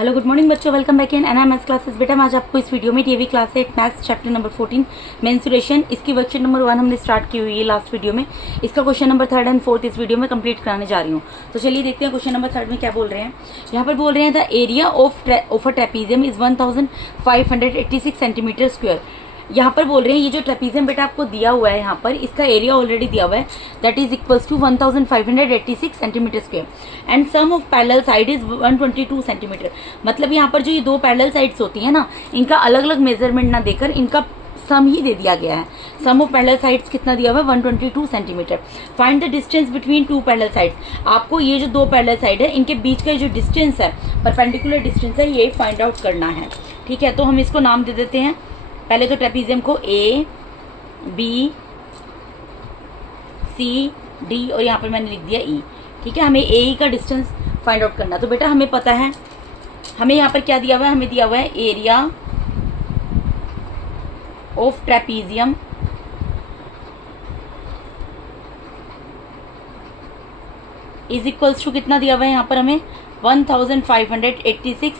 Hello good morning बच्चों, welcome back in NI maths classes. बेटा मैं आज आपको इस वीडियो में DAV class 8 maths chapter number 14 mensuration, इसकी वर्कशीट नंबर 1 हमने स्टार्ट की हुई है लास्ट वीडियो में। इसका क्वेश्चन नंबर 3 एंड 4 इस वीडियो में कंप्लीट कराने जा रही हूँ। तो चलिए देखते हैं क्वेश्चन नंबर 3 में क्या बोल रहे हैं। यहाँ पर बोल रहे हैं the area of a trapezium is 1586 centimetre square. यहाँ पर बोल रहे हैं ये जो ट्रेपीजियम बेटा आपको दिया हुआ है, यहाँ पर इसका एरिया ऑलरेडी दिया हुआ है, that is equals to 1586 centimetre square and sum of parallel side is 122 centimetre. मतलब यहाँ पर जो ये दो पैरेलल साइड्स होती है ना, इनका अलग अलग मेजरमेंट ना देकर इनका सम ही दे दिया गया है। सम ऑफ पैरेलल साइड्स कितना दिया हुआ है? 122 centimetre. Find the distance between two parallel sides. आपको ये जो दो पैरेलल साइड है इनके बीच का जो डिस्टेंस है, परपेंडिकुलर डिस्टेंस है, ये फाइंड आउट करना है। ठीक है, तो हम इसको नाम दे देते हैं पहले तो ट्रेपीजियम को ए बी सी डी और यहाँ पर मैंने लिख दिया ई। ठीक है, हमें ए का डिस्टेंस फाइंड आउट करना। तो बेटा हमें पता है, हमें यहाँ पर क्या दिया हुआ है? हमें दिया हुआ है area of trapezium is equals to कितना दिया हुआ है यहाँ पर हमें? 1586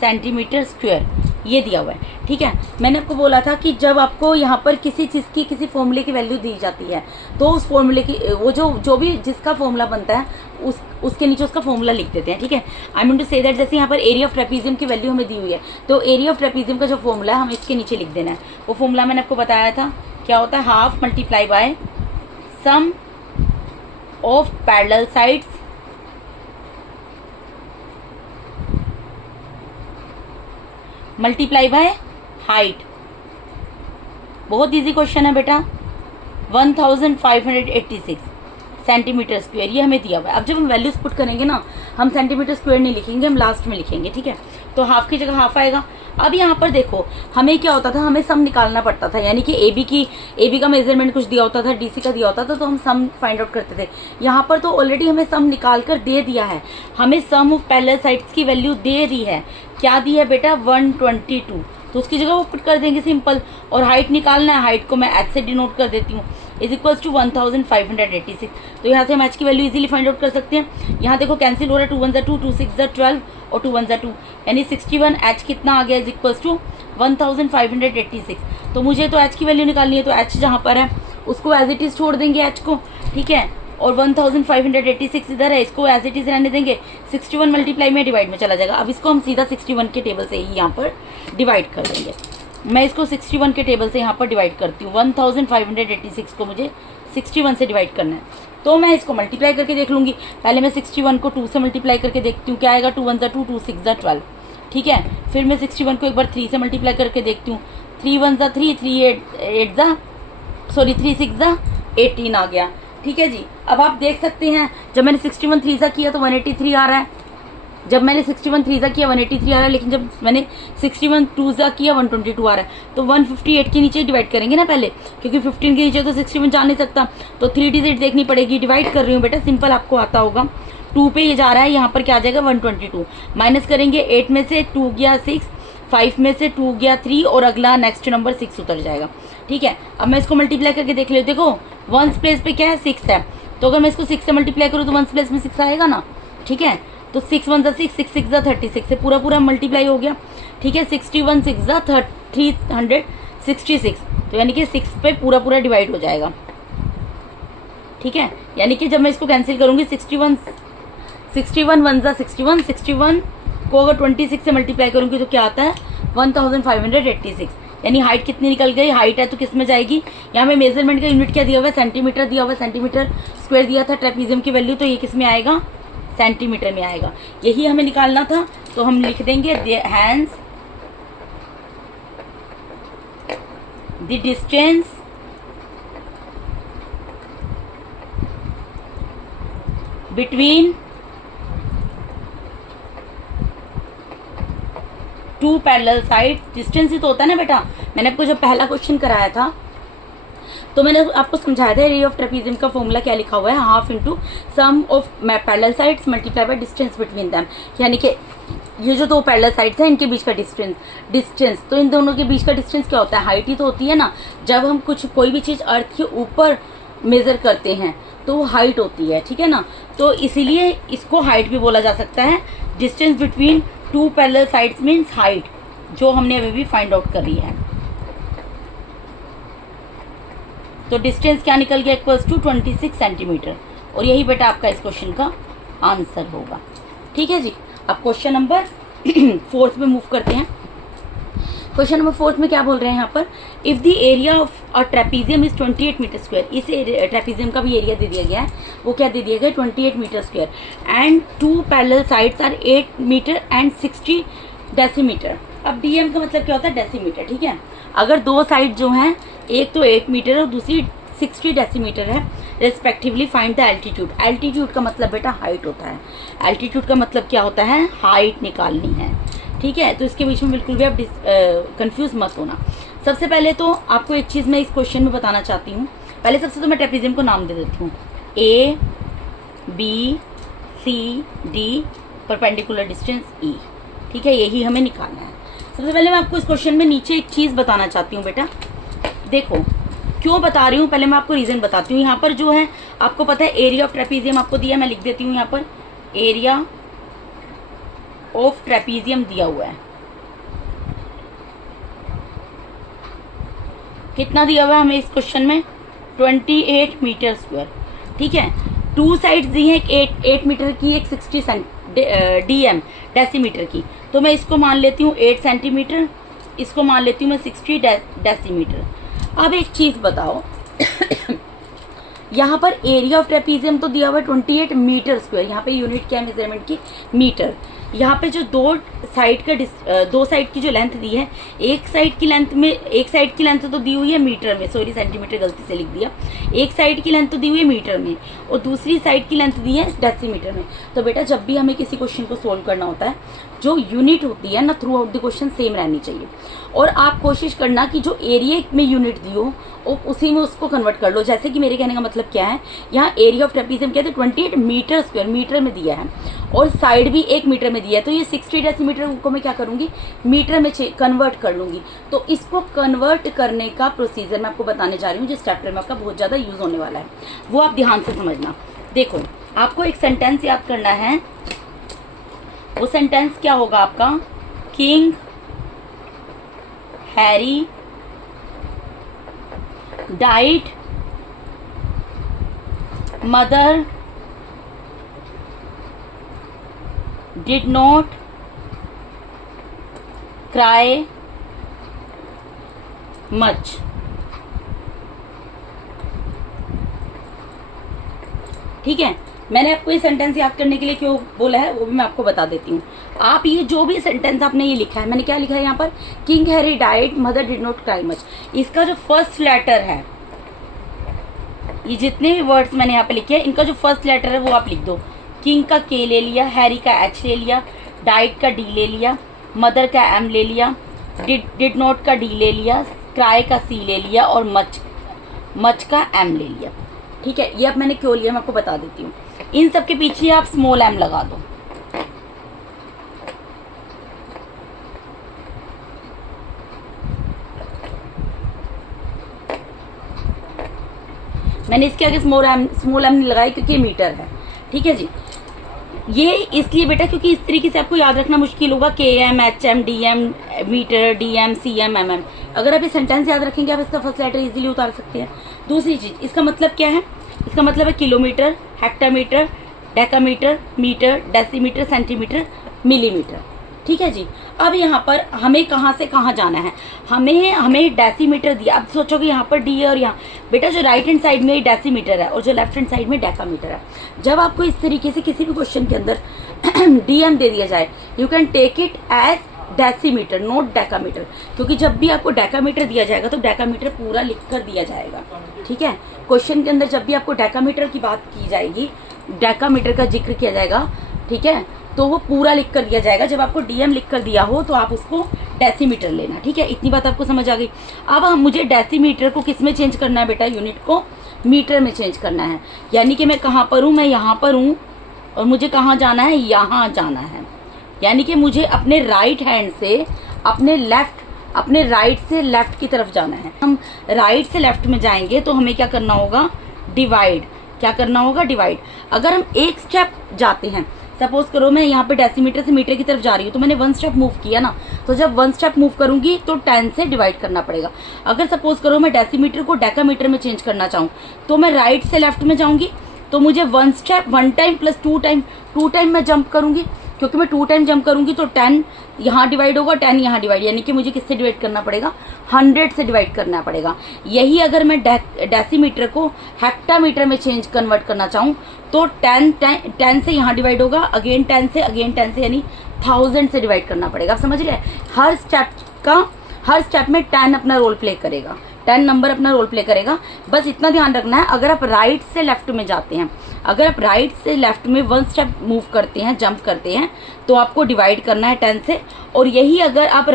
सेंटीमीटर स्क्वायर, ये दिया हुआ है। ठीक है, मैंने आपको बोला था कि जब आपको यहाँ पर किसी चीज़ की किसी फॉर्मूले की वैल्यू दी जाती है तो उस फॉर्मूले की वो जो भी जिसका फॉर्मूला बनता है उसके नीचे उसका फॉर्मूला लिख देते हैं। ठीक है, I mean to say that जैसे यहाँ पर एरिया ऑफ ट्रेपीजियम की वैल्यू हमें दी हुई है, तो एरिया ऑफ ट्रेपीजियम का जो फॉर्मूला है हमें इसके नीचे लिख देना है। वो फॉर्मूला मैंने आपको बताया था, क्या होता है? Half multiply by sum of parallel sides multiply by height. बहुत इजी क्वेश्चन है बेटा। 1586 सेंटीमीटर स्क्वायर ये हमें दिया हुआ है। अब जब हम वैल्यूज पुट करेंगे ना, हम सेंटीमीटर स्क्वायर नहीं लिखेंगे, हम लास्ट में लिखेंगे। ठीक है, तो हाफ की जगह हाफ आएगा। अब यहाँ पर देखो हमें क्या होता था, हमें सम निकालना पड़ता था, यानी कि ए बी का मेजरमेंट कुछ दिया होता था, डीसी का दिया होता था, तो हम सम फाइंड आउट करते थे। यहाँ पर तो ऑलरेडी हमें सम निकाल कर दे दिया है, हमें सम ऑफ पैरेलल साइड्स की वैल्यू दे दी है। क्या दी है बेटा? 122, तो उसकी जगह वो पुट कर देंगे सिंपल। और हाइट निकालना है, हाइट को मैं एच से डिनोट कर देती हूँ, इज इक्वल्स टू 1586। तो यहाँ से हम एच की वैल्यू इजीली फाइंड आउट कर सकते हैं। यहाँ देखो कैंसिल हो रहा है, 2 1 2, 2 6 12 और 2 1 2, यानी 61। एच कितना आ गया? Is equals to 1586। तो मुझे तो एच की वैल्यू निकालनी है, तो एच जहाँ पर है उसको एज इट इज छोड़ देंगे एच को। ठीक है, और 1586 इधर है, इसको एज इट इज रहने देंगे। 61 मल्टीप्लाई में डिवाइड में चला जाएगा। अब इसको हम सीधा 61 के टेबल से ही यहाँ पर डिवाइड कर देंगे। मैं इसको 61 के टेबल से यहाँ पर डिवाइड करती हूँ। 1586 को मुझे 61 से डिवाइड करना है, तो मैं इसको मल्टीप्लाई करके देख लूँगी। पहले मैं 61 को 2 से मल्टीप्लाई करके देखती हूँ, क्या आएगा? 2 1 2, 2 6 12। ठीक है, फिर मैं 61 को एक बार 3 से मल्टीप्लाई करके देखती हूँ। 3 1 3, 3 6 18 आ गया। ठीक है जी, अब आप देख सकते हैं जब मैंने 61 3 सा किया तो 183 आ रहा है। जब मैंने 61 3 सा किया 183 आ रहा है, लेकिन जब मैंने 61 2 सा किया 122 आ रहा है। तो 158 के नीचे डिवाइड करेंगे ना पहले, क्योंकि 15 के नीचे तो 61 जा नहीं सकता, तो 3 डिजिट देखनी पड़ेगी। डिवाइड कर रही हूँ बेटा, सिंपल आपको आता होगा। 2 पे ये जा रहा है, यहाँ पर क्या आ जाएगा? 122। माइनस करेंगे, 8 में से 2 गया 6, 5 में से 2 गया 3 और अगला नेक्स्ट नंबर 6 उतर जाएगा। ठीक है, अब मैं इसको मल्टीप्लाई करके देख लेती हूँ। देखो वंस प्लेस पे क्या है? 6 है, तो अगर मैं इसको 6 से मल्टीप्लाई करूँ तो वंस प्लेस में 6 आएगा ना। ठीक है, तो 6 1 6, 6 6 36 से पूरा पूरा मल्टीप्लाई हो गया। ठीक है, 61 6 366, तो यानी कि 6 पे पूरा पूरा डिवाइड हो जाएगा। ठीक है, यानी कि जब मैं इसको कैंसिल करूँगी 61 1 61, 61 को अगर 26 से मल्टीप्लाई करूँगी तो क्या आता है? 1586। यानी हाइट कितनी निकल गई? हाइट है तो किस में जाएगी? यहाँ में मेजरमेंट का यूनिट क्या दिया हुआ है? सेंटीमीटर दिया हुआ है, सेंटीमीटर स्क्वायर दिया था ट्रेपीजियम की वैल्यू, तो ये किस में आएगा? सेंटीमीटर में आएगा। यही हमें निकालना था, तो हम लिख देंगे hence the distance between two parallel side. Distance ही तो होता है ना बेटा। मैंने आपको जब पहला क्वेश्चन कराया था तो मैंने आपको समझाया था एरिया ऑफ ट्रेपीजियम का फॉर्मूला क्या लिखा हुआ है? Half into sum of parallel sides multiply by distance between them. यानी कि ये जो दो पैरेलल साइड्स हैं इनके बीच का डिस्टेंस, तो इन दोनों के बीच का डिस्टेंस क्या होता है? हाइट ही तो होती है ना। जब हम कोई भी चीज़ अर्थ के ऊपर मेज़र करते हैं तो वो हाइट होती है, ठीक है ना। तो इसीलिए इसको हाइट भी बोला जा सकता है। Distance between 2 parallel sides means height, जो हमने अभी भी फाइंड आउट करी है। तो डिस्टेंस क्या निकल गया, इक्वल्स टू 26 सेंटीमीटर। और यही बेटा आपका इस क्वेश्चन का आंसर होगा। ठीक है जी। अब क्वेश्चन नंबर 4 में मूव करते हैं। क्वेश्चन नंबर 4 में क्या बोल रहे हैं यहाँ पर, if the area of a trapezium is 28 metre square, इस ट्रेपीजियम का भी एरिया दे दिया गया है, वो क्या दे दिया गया 28 metre square, and 2 parallel sides are 8 metre and 60 decimetre. अब डीएम का मतलब क्या होता है, डेसीमीटर। ठीक है, अगर दो साइड जो हैं, एक तो 8 मीटर और दूसरी 60 डेसीमीटर है, respectively find the altitude. Altitude का मतलब बेटा हाइट होता है। एल्टीट्यूड का मतलब क्या होता है, हाइट निकालनी है। ठीक है, तो इसके बीच में बिल्कुल भी आप कंफ्यूज मत होना। सबसे पहले तो आपको एक चीज़ मैं इस क्वेश्चन में बताना चाहती हूँ। पहले सबसे तो मैं ट्रेपीजियम को नाम दे देती हूँ, A B C D, perpendicular distance E. ठीक है, यही हमें निकालना है। सबसे पहले मैं आपको इस क्वेश्चन में नीचे एक चीज़ बताना चाहती हूँ बेटा। देखो क्यों बता रही हूँ, पहले मैं आपको रीज़न बताती हूँ। यहाँ पर जो है आपको पता है एरिया ऑफ ट्रेपीजियम आपको दिया, मैं लिख देती हूँ यहाँ पर, एरिया ऑफ ट्रेपीजियम दिया हुआ है। कितना दिया हुआ है हमें इस क्वेश्चन में, 28 मीटर स्क्वायर। ठीक है, 2 साइड्स दी हैं, एक 8 मीटर की, एक 60 डीएम डेसीमीटर की। तो मैं इसको मान लेती हूँ 8 सेंटीमीटर, इसको मान लेती हूँ मैं 60 डेसीमीटर। अब एक चीज़ बताओ यहाँ पर एरिया ऑफ ट्रेपीजियम तो दिया हुआ है 28 मीटर स्क्वायर, यहाँ पे यूनिट क्या है मेजरमेंट की, मीटर। यहाँ पे जो दो साइड की जो लेंथ दी है, एक साइड की लेंथ तो दी हुई है मीटर में, सॉरी सेंटीमीटर गलती से लिख दिया, एक साइड की लेंथ तो दी हुई है मीटर में और दूसरी साइड की लेंथ दी है डेसीमीटर में। तो बेटा जब भी हमें किसी क्वेश्चन को सोल्व करना होता है, जो यूनिट होती है ना through out the question same रहनी चाहिए। और आप कोशिश करना कि जो एरिया में यूनिट दी हो उसी में उसको कन्वर्ट कर लो। जैसे कि मेरे कहने का मतलब क्या है, यहाँ एरिया ऑफ ट्रेपीजियम कहते हैं 28 मीटर स्क्वायर, मीटर में दिया है और साइड भी 1 मीटर में दिया है। तो ये 60 डेसीमीटर को मैं क्या करूँगी, मीटर में कन्वर्ट कर लूँगी। तो इसको कन्वर्ट करने का प्रोसीजर मैं आपको बताने जा रही हूँ, जिस चैप्टर में आपका बहुत ज़्यादा यूज़ होने वाला है, वो आप ध्यान से समझना। देखो आपको एक सेंटेंस याद करना है, वो सेंटेंस क्या होगा आपका, king Harry died, mother did not cry much. ठीक है, मैंने आपको ये सेंटेंस याद करने के लिए क्यों बोला है वो भी मैं आपको बता देती हूँ। आप ये जो भी सेंटेंस आपने ये लिखा है, मैंने क्या लिखा है यहाँ पर, king Harry died, mother did not cry much. इसका जो फर्स्ट लेटर है, ये जितने भी वर्ड्स मैंने यहाँ पे लिखे हैं, इनका जो फर्स्ट लेटर है वो आप लिख दो। किंग का के ले लिया, हैरी का एच ले लिया, डाइड का डी ले लिया, मदर का एम ले लिया, डिड नॉट का डी ले लिया, क्राई का सी ले लिया और मच का एम ले लिया। ठीक है, ये अब मैंने क्यों लिया मैं आपको बता देती हूँ। इन सब के पीछे आप स्मॉल एम लगा दो। मैंने इसके आगे स्मॉल एम नहीं लगाई क्योंकि ये मीटर है। ठीक है जी, ये इसलिए बेटा क्योंकि इस तरीके से आपको याद रखना मुश्किल होगा, K M H M D M metre D M C M M M. अगर आप ये सेंटेंस याद रखेंगे आप इसका फर्स्ट लेटर इजीली उतार सकते हैं। दूसरी चीज़, इसका मतलब क्या है, इसका मतलब है kilometre, hectametre, decametre, metre, decimetre, centimetre, millimetre. ठीक है जी। अब यहाँ पर हमें कहाँ से कहाँ जाना है, हमें डेसीमीटर दिया। अब सोचोगे यहाँ पर डी है और यहाँ बेटा जो राइट हैंड साइड में डेसीमीटर है और जो लेफ्ट हैंड साइड में डेकामीटर है। जब आपको इस तरीके से किसी भी क्वेश्चन के अंदर डीएम दे दिया जाए, you can take it as decimetre not decametre, क्योंकि जब भी आपको डेकामीटर दिया जाएगा तो डेकामीटर पूरा लिख कर दिया जाएगा। ठीक है, क्वेश्चन के अंदर जब भी आपको डेकामीटर की बात की जाएगी, डेकामीटर का जिक्र किया जाएगा, ठीक है, तो वो पूरा लिख कर दिया जाएगा। जब आपको डीएम लिख कर दिया हो तो आप उसको डेसीमीटर लेना। ठीक है, इतनी बात आपको समझ आ गई। अब मुझे डेसीमीटर को किस में चेंज करना है बेटा, यूनिट को मीटर में चेंज करना है। यानी कि मैं कहाँ पर हूँ, मैं यहाँ पर हूँ और मुझे कहाँ जाना है, यहाँ जाना है। यानी कि मुझे अपने राइट हैंड से अपने राइट से लेफ्ट की तरफ जाना है। हम राइट से लेफ्ट में जाएंगे तो हमें क्या करना होगा, डिवाइड। क्या करना होगा, डिवाइड। अगर हम एक स्टेप जाते हैं, सपोज करो मैं यहाँ पे डेसीमीटर से मीटर की तरफ जा रही हूँ, तो मैंने 1 स्टेप मूव किया ना, तो जब 1 स्टेप मूव करूंगी तो 10 से डिवाइड करना पड़ेगा। अगर सपोज करो मैं डेसीमीटर को डेकामीटर में चेंज करना चाहूँ, तो मैं राइट से लेफ्ट में जाऊंगी, तो मुझे 1 टाइम प्लस 2 टाइम मैं जंप करूंगी, क्योंकि मैं 2 टाइम जंप करूंगी तो 10 यहाँ डिवाइड होगा, 10 यहाँ डिवाइड, यानी कि मुझे किससे डिवाइड करना पड़ेगा, 100 से डिवाइड करना पड़ेगा। यही अगर मैं डेसीमीटर को हेक्टामीटर में चेंज कन्वर्ट करना चाहूँ, तो 10 से यहाँ डिवाइड होगा, अगेन 10 से, यानी 1000 से डिवाइड करना पड़ेगा। आप समझ रहे हैं? हर स्टेप में 10 अपना रोल प्ले करेगा, 10 नंबर अपना रोल प्ले करेगा। बस इतना ध्यान रखना है, अगर आप राइट से लेफ्ट में जाते हैं, अगर आप राइट से लेफ्ट में 1 स्टेप मूव करते हैं, जंप करते हैं, तो आपको डिवाइड करना है 10 से। और यही अगर आप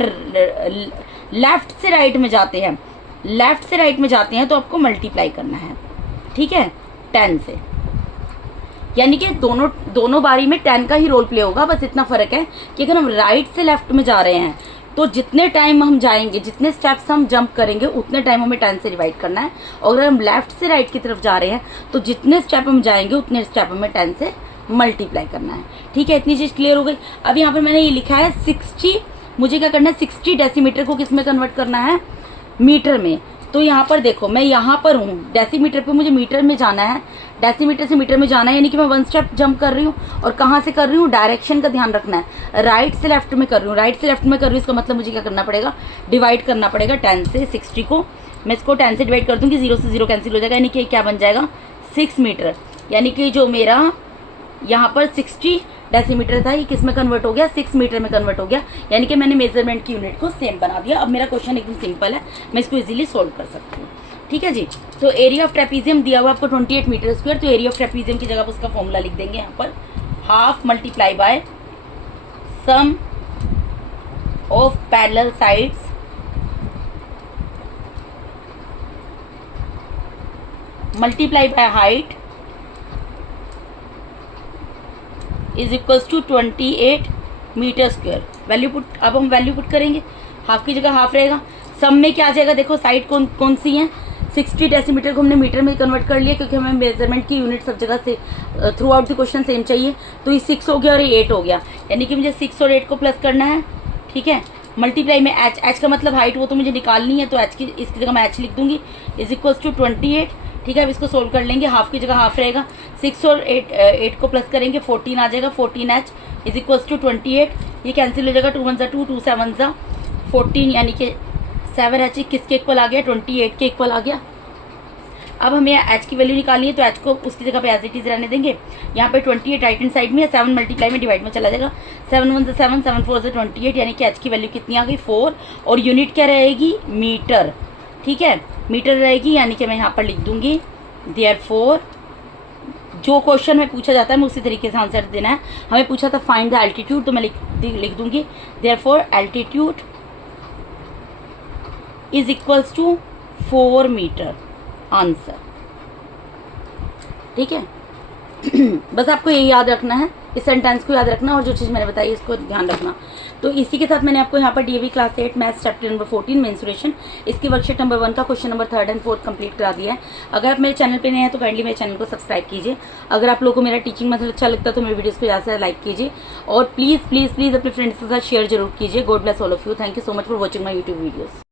लेफ्ट से राइट में जाते हैं, तो आपको मल्टीप्लाई करना है, ठीक है, 10 से। यानी कि दोनों बारी में 10 का ही रोल प्ले होगा। बस इतना फर्क है कि अगर हम राइट से लेफ्ट में जा रहे हैं, तो जितने टाइम हम जाएंगे, जितने स्टेप्स हम जंप करेंगे, उतने टाइम हमें 10 से डिवाइड करना है। और अगर हम लेफ्ट से राइट की तरफ जा रहे हैं, तो जितने स्टेप हम जाएंगे, उतने स्टेप हमें 10 से मल्टीप्लाई करना है, ठीक है। इतनी चीज़ क्लियर हो गई। अब यहाँ पर मैंने ये लिखा है 60, मुझे क्या करना है, 60 डेसीमीटर को किस में कन्वर्ट करना है, मीटर में। तो यहाँ पर देखो, मैं यहाँ पर हूँ, डेसीमीटर पे मुझे मीटर में जाना है, डेसीमीटर से मीटर में जाना है, यानी कि मैं 1 स्टेप जंप कर रही हूँ। और कहाँ से कर रही हूँ, डायरेक्शन का ध्यान रखना है, राइट से लेफ्ट में कर रही हूँ, इसका मतलब मुझे क्या करना पड़ेगा, डिवाइड करना पड़ेगा 10 से। 60 को मैं इसको 10 से डिवाइड कर दूँगी, 0 से 0 कैंसिल हो जाएगा, यानी कि क्या बन जाएगा, 6 मीटर। यानी कि जो मेरा यहाँ पर 60 डेसीमीटर था, ये किस में कन्वर्ट हो गया, 6 मीटर में कन्वर्ट हो गया। यानी कि मैंने मेजरमेंट की यूनिट को सेम बना दिया। अब मेरा क्वेश्चन एकदम सिंपल है, मैं इसको इजीली सोल्व कर सकती हूँ, ठीक है जी। तो एरिया ऑफ ट्रेपीजियम दिया हुआ आपको 28 मीटर स्क्वायर। तो एरिया ऑफ ट्रेपीजियम की जगह पर उसका फॉर्मूला लिख देंगे यहाँ पर, half multiply by sum of parallel sides multiply by height is equals to 28 metre square. Value put, अब हम वैल्यू पुट करेंगे, हाफ की जगह हाफ रहेगा। सम में क्या आ जाएगा, देखो साइड कौन सी है, 60 डेसीमीटर को हमने मीटर में कन्वर्ट कर लिया, क्योंकि हमें मेजरमेंट की यूनिट सब जगह से through out the question same चाहिए। तो ये 6 हो गया और ये 8 हो गया, यानी कि मुझे 6 और 8 को प्लस करना है, ठीक है। मल्टीप्लाई में एच का मतलब हाइट, वो तो मुझे निकालनी है, तो एच की इसकी जगह मैं एच लिख दूंगी, इज इक्वल्स टू 28, ठीक है। अब इसको सोल्व कर लेंगे, हाफ की जगह हाफ रहेगा, 6 और 8 को प्लस करेंगे, 14 आ जाएगा, 14h इज इक्वल्स टू 28, ये कैंसिल हो जाएगा, 2 1 2, 2 7 14, यानी कि 7h किसके इक्वल आ गया, 28 के इक्वल आ गया। अब हमें एच की वैल्यू निकालनी है, तो एच को उसकी जगह पे एज इट इज रहने देंगे। यहाँ पे 28 राइट हैंड साइड में है, 7 मल्टीप्लाई में डिवाइड में चला जाएगा, 7 1 7, 7 4 28, यानी कि एच की वैल्यू कितनी आ गई, 4। और यूनिट क्या रहेगी, मीटर, ठीक है, मीटर रहेगी। यानी कि मैं यहाँ पर लिख दूंगी देयरफॉर, जो क्वेश्चन में पूछा जाता है मैं उसी तरीके से आंसर देना है। हमें पूछा था फाइंड द एल्टीट्यूड, तो मैं लिख दूंगी therefore altitude is equals to 4 metre, answer, ठीक है। बस आपको यही याद रखना है, इस सेंटेंस को याद रखना, और जो चीज़ मैंने बताई इसको ध्यान रखना। तो इसी के साथ मैंने आपको यहाँ पर DAV class 8 maths chapter number 14 mensuration, इसकी वर्कशीट नंबर 1 का क्वेश्चन नंबर 3 और 4 कंप्लीट करा दिया है। अगर आप मेरे चैनल पे नए हैं तो काइंडली मेरे चैनल को सब्सक्राइब कीजिए। अगर आप लोगों को मेरा टीचिंग मेथड अच्छा लगता है तो मेरे वीडियोस को ज़्यादा से लाइक कीजिए, और प्लीज़ प्लीज़ प्लीज़ अपने फ्रेंड्स के साथ शेयर जरूर कीजिए। God bless all of you, thank you so much for watching my YouTube videos.